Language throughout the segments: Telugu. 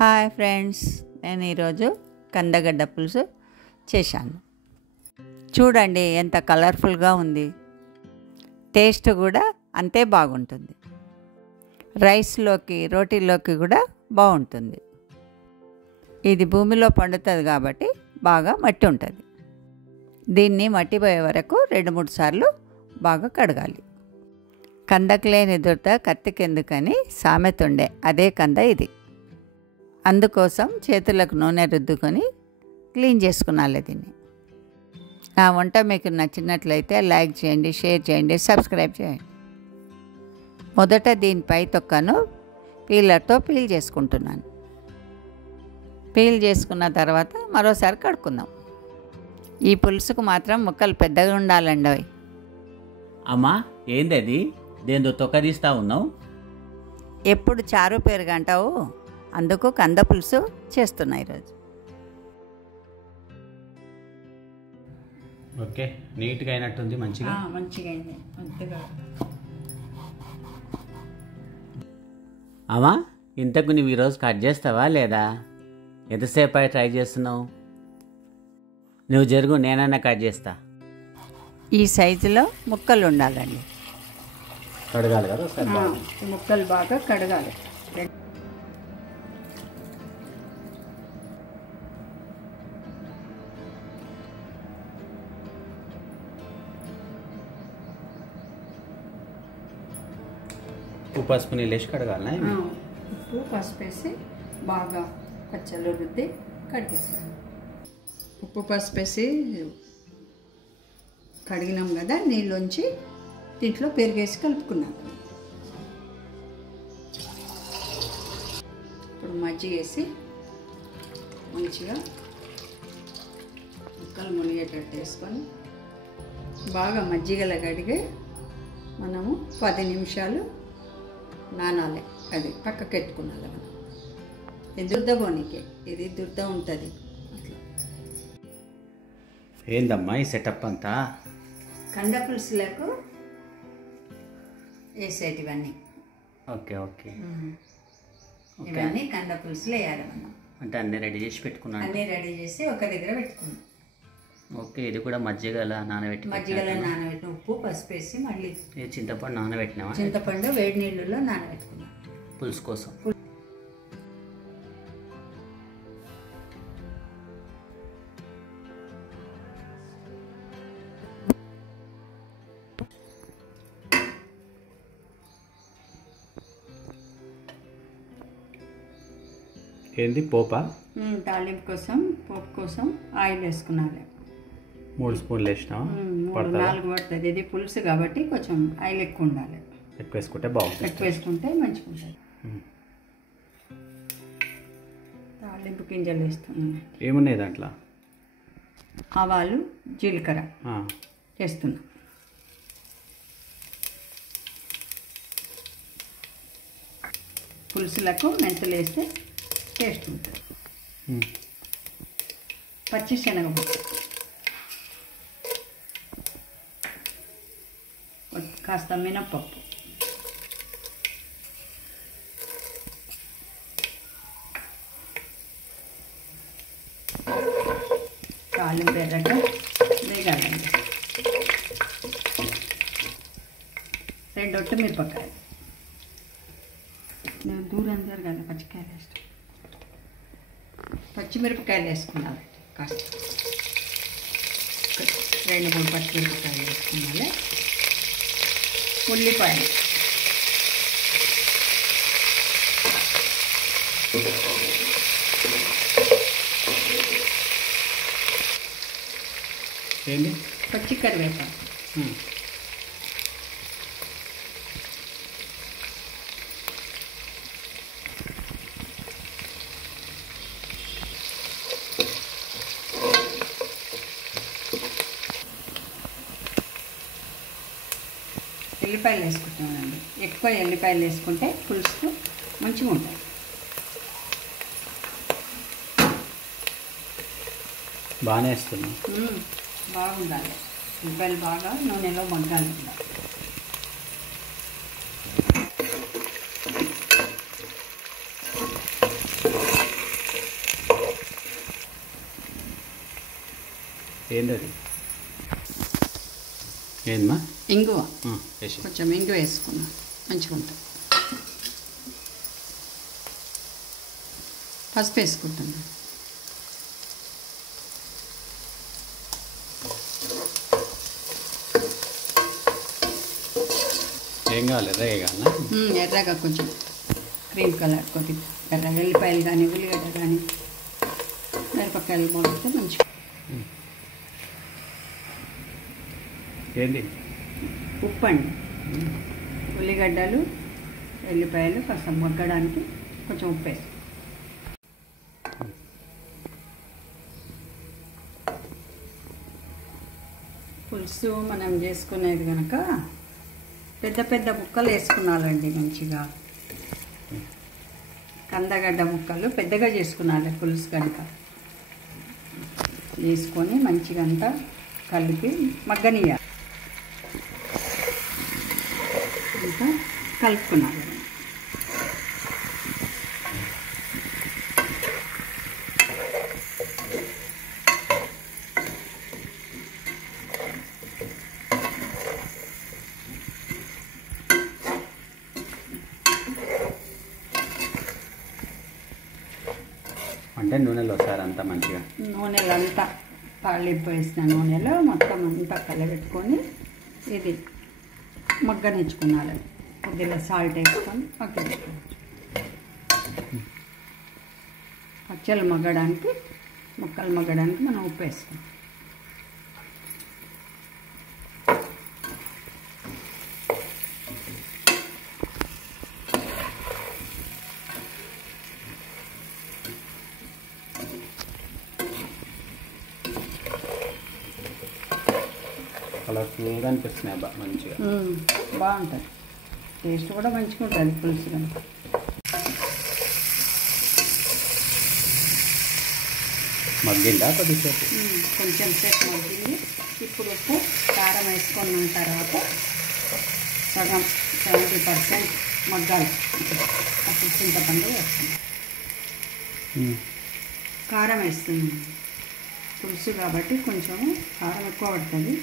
హాయ్ ఫ్రెండ్స్, నేను ఈరోజు కందగడ్డ పులుసు చేశాను. చూడండి ఎంత కలర్ఫుల్గా ఉంది. టేస్ట్ కూడా అంతే బాగుంటుంది. రైస్లోకి రోటీలోకి కూడా బాగుంటుంది. ఇది భూమిలో పండుతుంది కాబట్టి బాగా మట్టి ఉంటుంది. దీన్ని మట్టి పోయే వరకు 2-3 సార్లు బాగా కడగాలి. కందకు లేని దురద కత్తికెందుకని సామెత ఉండే, అదే కంద ఇది. అందుకోసం చేతులకు నూనె రుద్దుకొని క్లీన్ చేసుకున్నాలి దీన్ని. నా వంట మీకు నచ్చినట్లయితే లైక్ చేయండి, షేర్ చేయండి, సబ్స్క్రైబ్ చేయండి. మొదట దీనిపై తొక్కను పీలర్తో పీల్ చేసుకుంటున్నాను. పీల్ చేసుకున్న తర్వాత మరోసారి కడుక్కుందాం. ఈ పులుసుకు మాత్రం ముక్కలు పెద్దగా ఉండాలండి. అమ్మా, ఏంది అది? దేంతో తొక్కదీస్తా ఉన్నావు? ఎప్పుడు చారు పెరుగంటావు, అందుకు కంద పులుసు చేస్తున్నా ఈరోజు. ఓకే, నీట్గా అయినట్టుంది. మంచిగా అయింది. అమ్మా, ఇంతకు నువ్వు ఈరోజు కట్ చేస్తావా లేదా? ఎంతసేపు ట్రై చేస్తున్నావు? నువ్వు జరుగు, నేనన్నా కట్ చేస్తా. ఈ సైజులో ముక్కలు ఉండాలండి. కడగాలి కదా? ముక్కలు బాగా కడగాలి. ఉప్పు పసుపు నీళ్ళు వేసి కడగాలి. ఉప్పు పసుపు వేసి బాగా పచ్చళ్ళు రుద్ది కడిగిస్తాను. ఉప్పు పసుపు వేసి కడిగినాం కదా, నీళ్ళొంచి దీంట్లో పెరిగేసి కలుపుకున్నాం. ఇప్పుడు మజ్జిగ వేసి మంచిగా ముక్కలు మునిగేటట్టు వేసుకొని బాగా మజ్జిగలో కడిగి మనము 10 నిమిషాలు నానాలి. అది పక్కకు ఎత్తుకున్నాలి. మనం ఇది దుర్ద పోనీకే, ఇది దుర్ద ఉంటుంది. అట్లా ఏందమ్మా ఈ సెటప్ అంతా? కంద పులుసులకు వేసేటివన్నీ. ఓకే ఓకే, ఇవన్నీ కంద పులుసులు వేయాలి మనం. అంటే అన్నీ రెడీ చేసి పెట్టుకున్నాను. అన్నీ రెడీ చేసి ఒక దగ్గర పెట్టుకున్నాం. ఓకే, ఇది కూడా మజ్జిగల నానబెట్టి మజ్జిగలో నానబెట్టిన ఉప్పు పసుపు వేసి మళ్ళీ చింతపండు నానబెట్టినావా? చింతపండు వేడి నీళ్ళలో నానబెట్టుకున్నాం పులుసు కోసం. ఏంది పోపా? తాలింపు కోసం, పోపు కోసం ఆయిల్ వేసుకున్నాను. 3 స్పూన్లు వేసినావా? 4 పడుతుంది. ఇది పులుసు కాబట్టి కొంచెం ఆయిల్ ఎక్కువ ఉండాలి. ఎక్కువ వేసుకుంటే బాగుంటుంది. ఎక్కువ వేసుకుంటే మంచిగా ఉంటుంది. తాలింపు గింజలు వేస్తున్నాను. ఏమున్నాయి దాంట్లో? ఆవాలు, జీలకర్ర వేస్తున్నా. పులుసులకు మెంతులు వేస్తే టేస్ట్ ఉంటుంది. పచ్చి శనగపప్పు, కాస్త మినప్పప్పు, తాలింపు ఎర్రగా వేగాలండి. 2 ఒట్టిమిరపకాయలు, నేను దూరం జరగాలి. పచ్చిమిరపకాయలు వేసుకున్నాను. కాస్త 2-3 పచ్చిమిరపకాయలు వేసుకున్నాను. ఉల్లిపాయలు, ఏంటి? పచ్చి కరివేపాకు, ఎల్లిపాయలు వేసుకుంటున్నానండి. ఎక్కువ ఎల్లిపాయలు వేసుకుంటే పులుసు మంచిగా ఉంటుంది. బాగానే వేస్తున్నాం. బాగుండాలి. ఉల్లిపాయలు బాగా నూనెలో మగ్గాలి. ఏంటది? ఏందమ్మా? ఇంగువ. వేసి కొంచెం ఇంగువ వేసుకున్నాను, మంచిగా ఉంటుంది. పసుపు వేసుకుంటున్నాను. ఏం కావాలి? ఎర్రగా కావాలా? ఎర్రగా కొంచెం క్రీమ్ కలర్ కొద్దిగా ఎర్ర వెల్లిపాయలు కానీ ఉల్లిగడ్డ కానీ మిరపకాయలు మొదలైతే మంచిగా. ఏంటి? ఉప్పు అండి. ఉల్లిగడ్డలు వెల్లిపాయలు కాస్త మగ్గడానికి కొంచెం ఉప్పు వేసి. పులుసు మనం చేసుకునేది కనుక పెద్ద పెద్ద ముక్కలు వేసుకున్నాలండి. మంచిగా కందగడ్డ ముక్కలు పెద్దగా చేసుకున్నాలి. పులుసు కనుక వేసుకొని మంచిగా అంతా కలిపి మగ్గనియాలి. ఇంకా కలుపుకున్నాను. అంటే నూనెలో సార్ అంతా మంచిగా నూనెలో అంతా తాళింపు వేసిన నూనెలో మొత్తం అంతా కలబెట్టుకొని ఇది మగ్గనిచ్చుకున్నాను. కొద్దిగా సాల్ట్ వేసుకొని మగ్గనిచ్చుకోవాలి. పచ్చళ్ళు మగ్గడానికి ముక్కలు మగ్గడానికి మనం ఉప్పు వేసుకుంటాం. కలర్ఫుల్గా అనిపిస్తున్నాయి. మంచిగా బాగుంటుంది. టేస్ట్ కూడా మంచిగా ఉంటుంది పులుసు కనుక. మగ్గిందా కొద్దిసేపు? కొంచెం సేపు మగ్గింది. ఇప్పుడు ఉప్పు కారం వేసుకున్న తర్వాత సగం 70% మగ్గాలి. అప్పుడు చింతపండు వేస్తున్నాం. కారం వేస్తున్నాం. పులుసు కాబట్టి కొంచెం కారం ఎక్కువ పడుతుంది.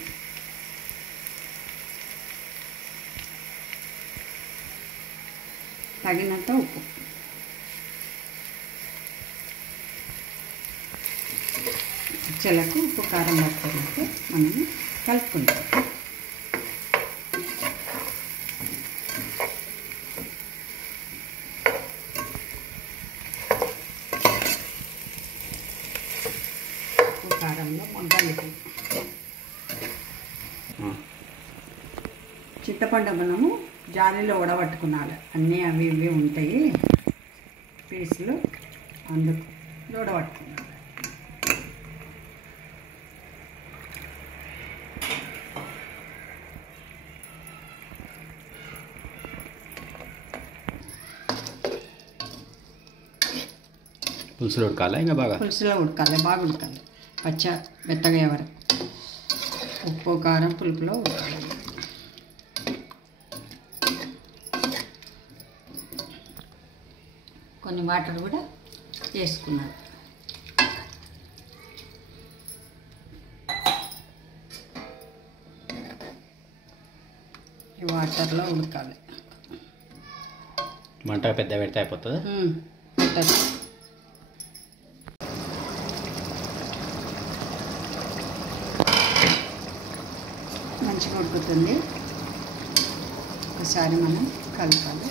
తగినంత ఉప్పు. పచ్చళ్ళకు ఉప్పు కారం పడుతున్నట్టు మనం కలుపుకుంటాం. ఉప్పు కారంలో మగ్గాలి. చింతపండు మనము జాలీలో ఉడబట్టుకున్నాలి. అన్నీ అవి ఇవి ఉంటాయి పీసులు, అందుకు ఉడబట్టుకున్నాలి. పులుసులో ఉడకాలా? ఇంకా బాగా పులుసులో ఉడకాలి, బాగా ఉడకాలి. పచ్చ మెత్తగా ఎవరు ఉప్పు కారం పులుపులో ఉడకాలి. కొన్ని వాటర్ కూడా వేసుకున్నాను. ఈ వాటర్లో ఉడకాలి. మంట పెద్ద పెడితే అయిపోతుందా? మంచిగా ఉడుకుతుంది. ఒకసారి మనం కలపాలి.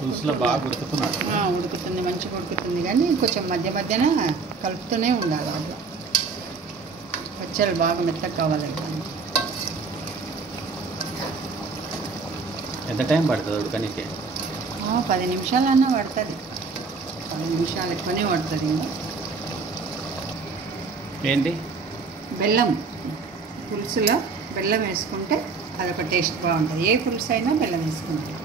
పులుసులో బాగా ఉడుకుతున్నాడు. ఉడుకుతుంది, మంచిగా ఉడుకుతుంది. కానీ కొంచెం మధ్య మధ్యన కలుపుతూనే ఉండాలి. అట్లా పచ్చళ్ళు బాగా మెత్తగా కావాలండి. ఎంత టైం పడుతుంది ఉడకనికి? 10 నిమిషాలన్నా పడుతుంది. 10 నిమిషాలు ఎక్కువనే పడుతుంది. ఏంటి? బెల్లం. పులుసులో బెల్లం వేసుకుంటే అదొక టేస్ట్ బాగుంటుంది. ఏ పులుసు అయినా బెల్లం వేసుకుంటాం.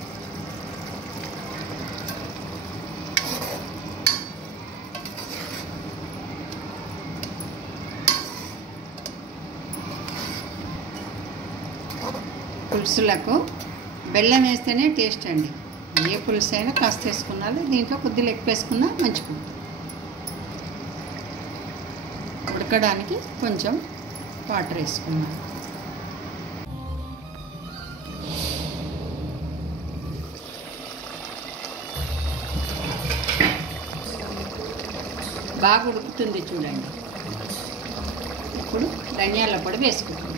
పులుసులకు బెల్లం వేస్తేనే టేస్ట్ అండి. ఏ పులుసు అయినా కాస్త వేసుకున్నాను. దీంట్లో కొద్దిగా ఎక్కువ వేసుకున్నా మంచిగా ఉంటుంది. ఉడకడానికి కొంచెం వాటర్ వేసుకున్నాం. బాగా ఉడుకుతుంది చూడండి. ఇప్పుడు ధనియాల పొడి వేసుకుంటాం.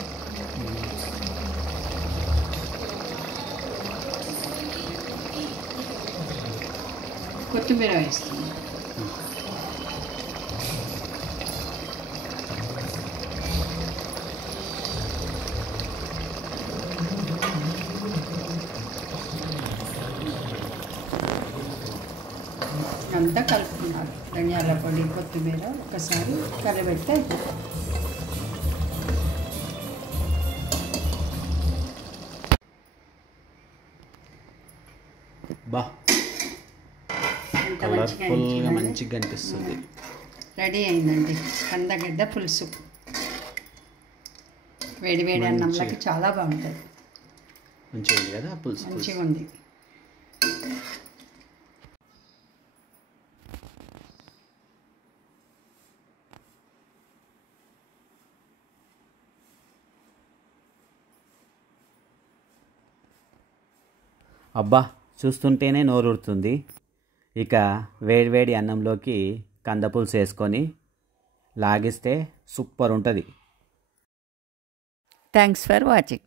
కొత్తిమీర వేస్తుంది. అంతా కలుపుకున్నారు. ధనియాల పొడి, కొత్తిమీర ఒకసారి కలబెడితే బా కలర్ఫుల్గా మంచిగా కనిపిస్తుంది. రెడీ అయిందండి కందగడ్డ పులుసు. వేడి వేడి అన్నంలోకి చాలా బాగుంటుంది. మంచిగా ఉంది కదా పులుసు. మంచిగా ఉంది. అబ్బా చూస్తుంటేనే నోరూరుతుంది. ఇక వేడివేడి అన్నంలోకి కందపులుసు వేసుకొని లాగిస్తే సూపర్ ఉంటుంది. Thanks for watching.